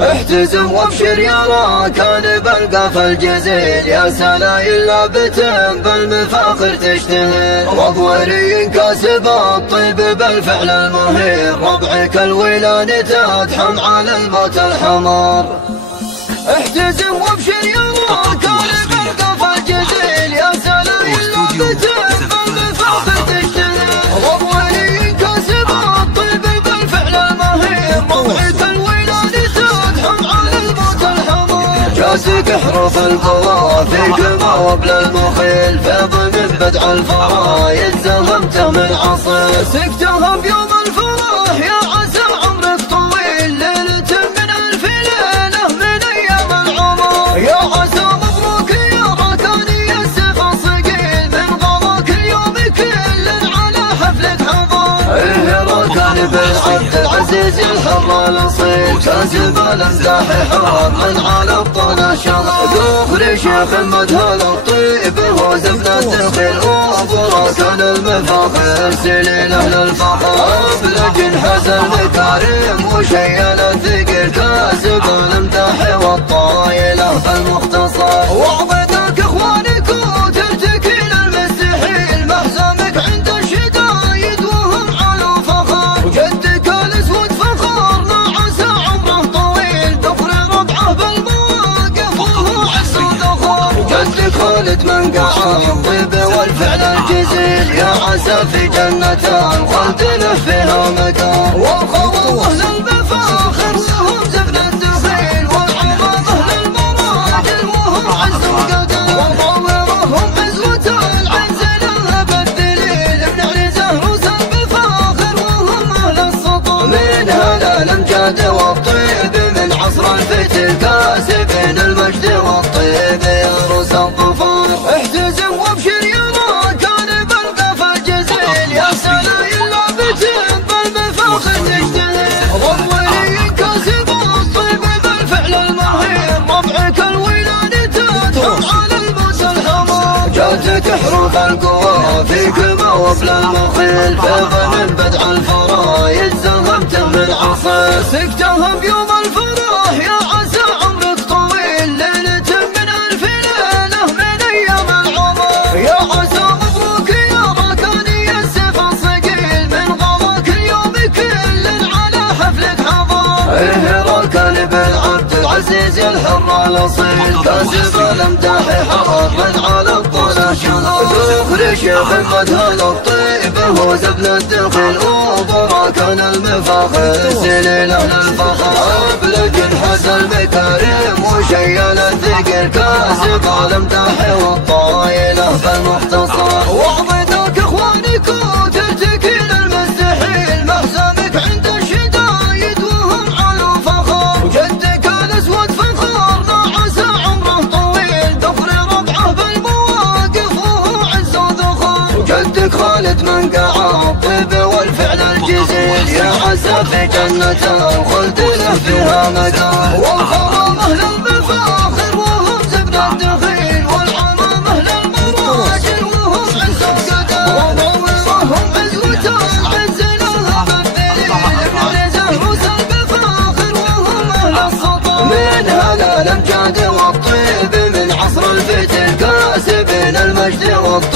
احتزم وابشر يا راكان بالقاف الجزيل، يا سلايل لابت بالمفاخر تشتهر، رضوري كاسب الطيب بالفعل المهير، ربعك الولادة تدحم على الموت الحمار. احتزم وابشر يا راكان بالقاف الجزيل، يا سلايل لابت بالمفاخر تشتهر، رضوري كاسب الطيب بالفعل المهير، ربعك جاسك احرف القوى فيك موابل المخيل، فيض من بدع الفرايد زهمته من عصير، سكتها بيوم الفرح يا عسى عمرك طويل، ليلة من ألف ليلة من أيام العمر، يا عسى مبروك يا راكاني السيف الصقيل، من غلاك اليوم كل على حفلة حضر. ايه راكان بالعبد العزيز الحر الاصيل، كاسب الامداح حار من على الطنا شرف، دخل شيخ مدهل الطيب هو زبنة الخيل، وابو راكان المفاخر سليل اهل الفخر، ابلج حسن كريم وشيل الثقيل، كاسب الامداح والطايله في المختصر، وعبدك اخوانك وترتكي للمستحيل، محزمك عند الشدايد وهم على فخر، وجدك الاسود فخر ما عسى عمره طويل، دخل ربعه بالمواقف وهو عز ودخل، وجدك خالد من قاع الطيب والفعل الجزيل، يا عسى في جنة الخلد له فيها مكان، والخوض اهل المفاخر وهم زبن الدخيل، والعظام اهل المراجل وهم عز وقدر، والضويرهم عزوة العز لها بالدليل، ابن علي زهروس المفاخر وهم اهل السطر، من هذا الامجاد والطيب من عصر الفتى كاسبين المجد والطيب يا روس الظفر. احتزم وابشر يا راكان بالقاف الجزيل، يا سلايل لابتين بالمفاخر تشتهر، رضوري كاسب الطيب بالفعل المهير، ربعك الولادة تدحم على الموت الحمار، جاتك حروف القوى فيك موابل المخيل، فيض من بدع الفرايد زهمته من عصير، سكتها بيوم الفرح يا عسى عمرك طويل، ليلة من ألف ليلة من أيام العمر، يا عسى مبروك يا راكاني السيف الصقيل، من غلاك اليوم كل على حفلة حضر. ايه راكان بالعبد العزيز الحر الاصيل، كاسب الامداح حار من على الطنا شرف، دخل شيخ مدهل الطيب هو زبن الدخيل، وابو راكان المفاخر سليل اهل الفخر، ابلج حسن كريم وشيل الثقيل، كاسب الامداح والطايله في المختصر، وعبدك اخوانك وترتكي للمستحيل، محزمك عند الشدايد وهم على فخر، وجدك الاسود فخر ما عسى عمره طويل، دخل ربعه بالمواقف وهو عز وذخر، وجدك خالد من قاع الطيب والفعل الجزيل، يا عسى في جنة الخلد له فيها مكان، والخرام اهل المفاخر وهم زبن الدخيل، والعمام اهل المراجل وهم عز وقدر، وضويرهم عزوة العز لها بالدليل، ابن علي زهروس المفاخر وهم اهل السطر، من هذا الامجاد والطيب من عصر الفتى كاسبين المجد والطيب